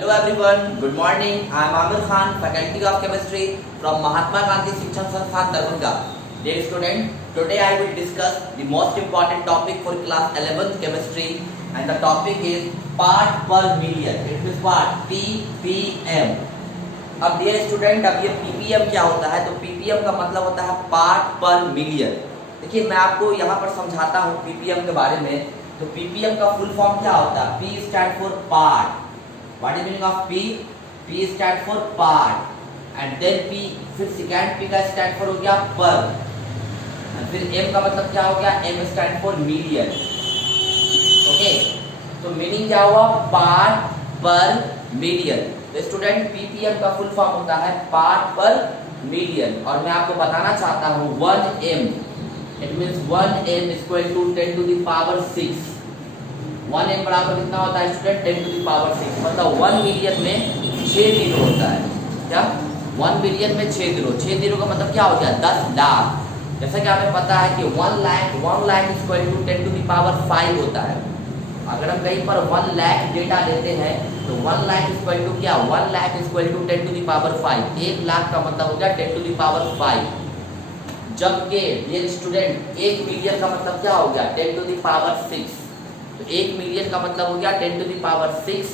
Hello everyone, good morning. I am Amir Khan, Faculty of Chemistry from Mahatma Gandhi Shikshan Sansthan Darbhanga. Dear student, today I will discuss the most important topic for class 11th chemistry and the topic is part per million. It means what? ppm. अब dear student, अब ये ppm क्या होता है? तो ppm का मतलब होता है पार्ट पर मिलियन. देखिए मैं आपको यहाँ पर समझाता हूँ ppm के बारे में. तो ppm का फुल फॉर्म क्या होता है? P stand for part. What is meaning of P? P stand for part and then P फिर सेकेंड P का stand for हो गया पर और फिर M का मतलब क्या हो गया? M stand for million. Okay, तो मीनिंग क्या हुआ? Part per million. तो स्टूडेंट ppm का फुल फॉर्म होता है पार्ट पर मिलियन और मैं आपको बताना चाहता हूँ 1m. It means 1m equal to 10 to the power 6. 1m बराबर कितना होता है स्टूडेंट? 10 to the power 6. मतलब 1 मिलियन में 6 जीरो होता है. क्या 1 मिलियन में 6 जीरो? 6 जीरो का मतलब क्या हो गया? 10 लाख. जैसा कि हमें पता है कि 1 lakh equal to 10 to the power 5 होता है. अगर हम कहीं पर 1 लाख डेटा देते हैं तो 1 लाख इक्वल टू क्या? 1 lakh equal to 10 to the power 5. 1 lakh का मतलब हो गया 10 टू द पावर 5. जबकि डियर स्टूडेंट 1 मिलियन का मतलब क्या हो गया? 10 टू द पावर 6. तो 1 मिलियन का मतलब हो गया 10 टू द पावर 6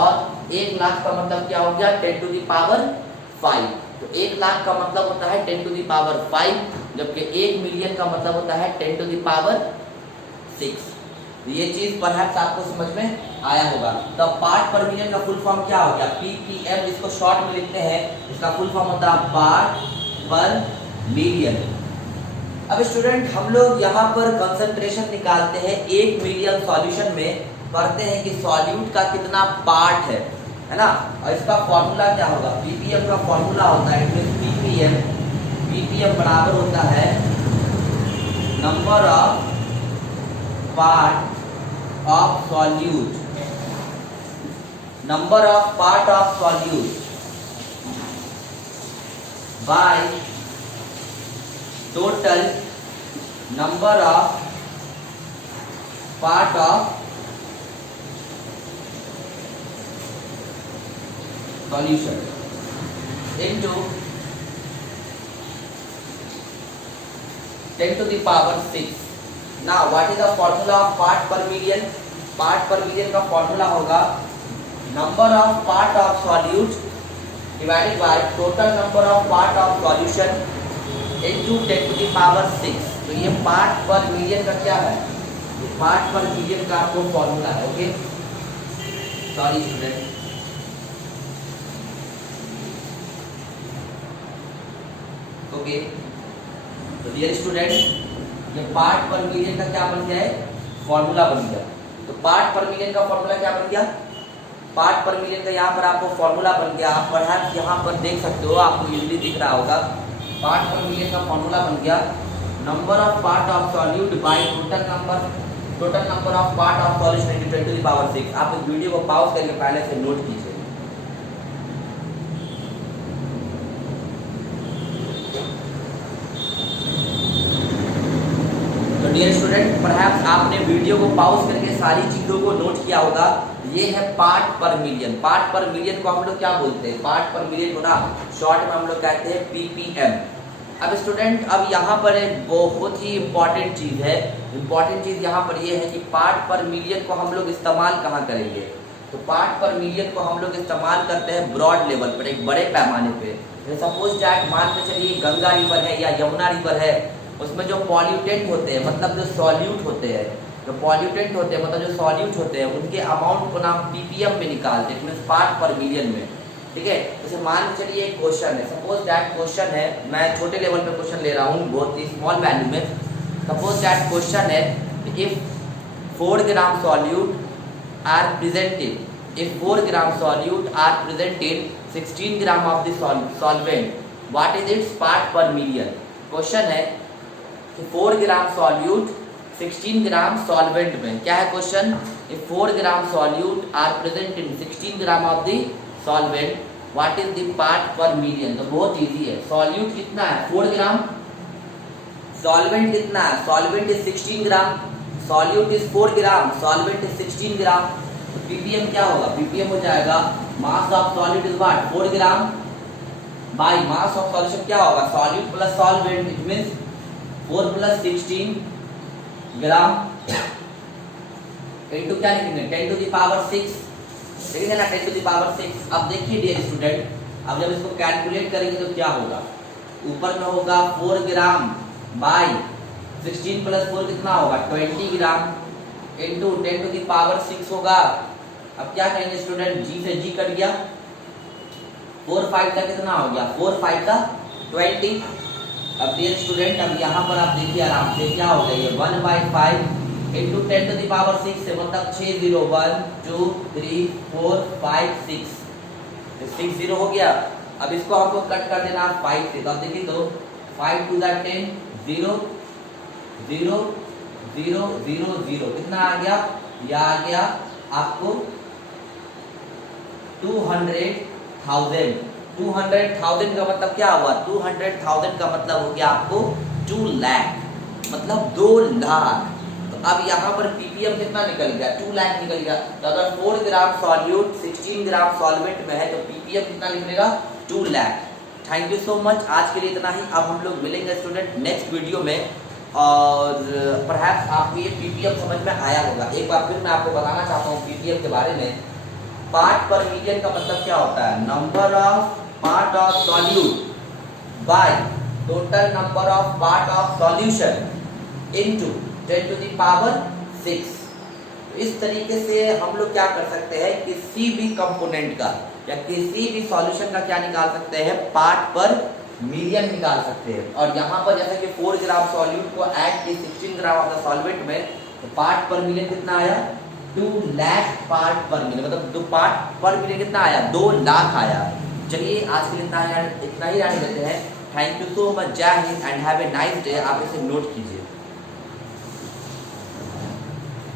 और 1 लाख का मतलब क्या हो गया? 10 टू द पावर 5. तो 1 लाख का मतलब होता है 10 टू द पावर 5 जबकि 1 मिलियन का मतलब होता है 10 टू द पावर 6. तो ये चीज परहैप्स आपको समझ में आया होगा. तो पार्ट पर मिलियन का फुल फॉर्म क्या हो गया? ppm. इसको शॉर्ट में लिखते हैं. इसका फुल फॉर्म होता है पार्ट पर मिलियन. अब स्टूडेंट हम लोग यहाँ पर कंसंट्रेशन निकालते हैं 1 मिलियन सॉल्यूशन में. पढ़ते हैं कि सॉल्यूट का कितना पार्ट है ना. और इसका फॉर्मूला क्या होगा? ppm का फॉर्मूला होता है ppm बराबर होता है number of part of solute. Number of part of solute by total number of part of solution into 10 to the power 6. Now what is the formula of part per million? Part per million का formula होगा number of part of solute divided by total number of part of solution into 10 to the power 6. तो ये part per million का क्या है? Part per million का आपको formula है. Okay, sorry student. ओके, तो डियर स्टूडेंट ये पार्ट पर मिलियन का क्या बन गया है? फॉर्मूला बन गया. तो पार्ट पर मिलियन का फॉर्मूला क्या बन गया? पार्ट पर मिलियन का यहाँ पर आपको फॉर्मूला बन गया. आप परहैप्स यहाँ पर देख सकते हो, आपको इजीली दिख रहा होगा. पार्ट पर मिलियन का फॉर्मूला बन गया number of part of solute by total number of part of solution into 10 to the power 6. आप इस वीडियो को पॉज करके पहले से नोट कीजिए. तो डियर स्टूडेंट परहैप्स आपने वीडियो को पॉज करके सारी चीजों को नोट किया होगा. ये है part per million. Part per million को हम लोग क्या बोलते हैं? पार्ट पर मिलियन को ना शॉर्ट में हम लोग कहते हैं ppm. अब स्टूडेंट अब यहाँ पर एक बहुत ही इंपॉर्टेंट चीज़ है. इंपॉर्टेंट चीज़ यहाँ पर ये है कि पार्ट पर मिलियन को हम लोग इस्तेमाल कहाँ करेंगे? तो पार्ट पर मिलियन को हम लोग इस्तेमाल करते हैं ब्रॉड लेवल पर, एक बड़े पैमाने पे. सपोज दैट मान के चलिए गंगा रिवर है या यमुना रिवर है. उसमें जो पॉल्यूटेंट होते हैं मतलब जो सॉल्यूट होते हैं, जो पॉल्यूटेंट होते हैं मतलब जो सॉल्यूट होते हैं उनके अमाउंट को नाम ppm में निकालते हैं. मींस पार्ट पर मिलियन में. ठीक है, जैसे मान के चलिए एक क्वेश्चन है. सपोज दैट क्वेश्चन है, मैं छोटे लेवल पे क्वेश्चन ले रहा हूँ बहुत ही स्मॉल वैल्यू में. सपोज दैट क्वेश्चन है if 4 gram solute are presented if 4 gram solute are presented 16 gram of the solvent what is its part per million. Question है कि 4 ग्राम सॉल्यूट 16 ग्राम सॉल्वेंट में. क्या है question? If 4 gram solute are present in 16 gram of the solvent what is the part per million. तो बहुत easy है. Solute कितना है? 4 ग्राम. सॉल्वेंट कितना है? Solvent is 16 gram. Solute is 4 gram. Solvent is 16 gram. Ppm क्या होगा, पीपीएम हो जाएगा mass of solid is what 4 gram by mass of solution क्या होगा, solute plus solvent, it means 4 plus 16 gram into क्या लिखेंगे 10 टू द पावर 6, लिखेंगे ना 10 टू द पावर 6। अब देखिए डियर स्टूडेंट, अब जब इसको कैलकुलेट करेंगे तो क्या होगा, ऊपर में होगा 4 ग्राम बाय 16 प्लस 4 कितना होगा 20 ग्राम इनटू 10 टू द पावर 6 होगा। अब क्या कहेंगे स्टूडेंट, जी से जी कट गया, 4 5 का कितना हो गया, 4 5 का 20। अब डियर स्टूडेंट अब यहाँ पर आप देखिए आराम से क्या हो गया, ये 1/5 इंटू 10 टू द पावर 6 से मतलब 6 0 1 2 3 4 5 6 6 0 हो गया। अब इसको आपको कट कर देना 5 से, तो अब देखिए तो 5 2 10 0 0 0 0 0 कितना आ गया, यह आ गया आपको 200,000। 200,000 का मतलब क्या हुआ, 200,000 का मतलब हो गया आपको 2 लाख, मतलब 2 लाख। तो अब यहाँ पर पीपीएम कितना निकल गया, 2 लाख निकल गया। तो अगर 4 ग्राम सॉल्यूट 16 ग्राम सॉल्वेंट में है तो पीपीएम कितना निकलेगा, 2 lakh. Thank you so much, आज के लिए इतना ही। अब हम लोग मिलेंगे स्टूडेंट नेक्स्ट वीडियो में, और परहैप्स आपको ये पीपीएम समझ में आया होगा। एक बार फिर मैं आपको बताना चाहता हूँ पीपीएम के बारे में। पार्ट पर मिलियन का मतलब क्या होता है, number of part of solute by total number of part of solution into 10 to the power 6। इस तरीके से हम लोग क्या कर सकते हैं, किसी भी कंपोनेंट का या किसी भी सॉल्यूशन का क्या निकाल सकते हैं, पार्ट पर मिलियन निकाल सकते हैं। और यहाँ पर जैसे कि 4 ग्राम सॉल्यूट को ऐड की 16 ग्राम ऑफ द सॉल्वेंट में, तो पार्ट पर मिलियन कितना आया, 2 लाख पार्ट पर मिलियन, मतलब 2 पार्ट पर मिलियन कितना आया, 2 लाख आया। चलिए आज के लिए इतना ही रहने देते हैं। थैंक यू सो मच, जय Hind and have a nice day. आप इसे नोट कीजिए।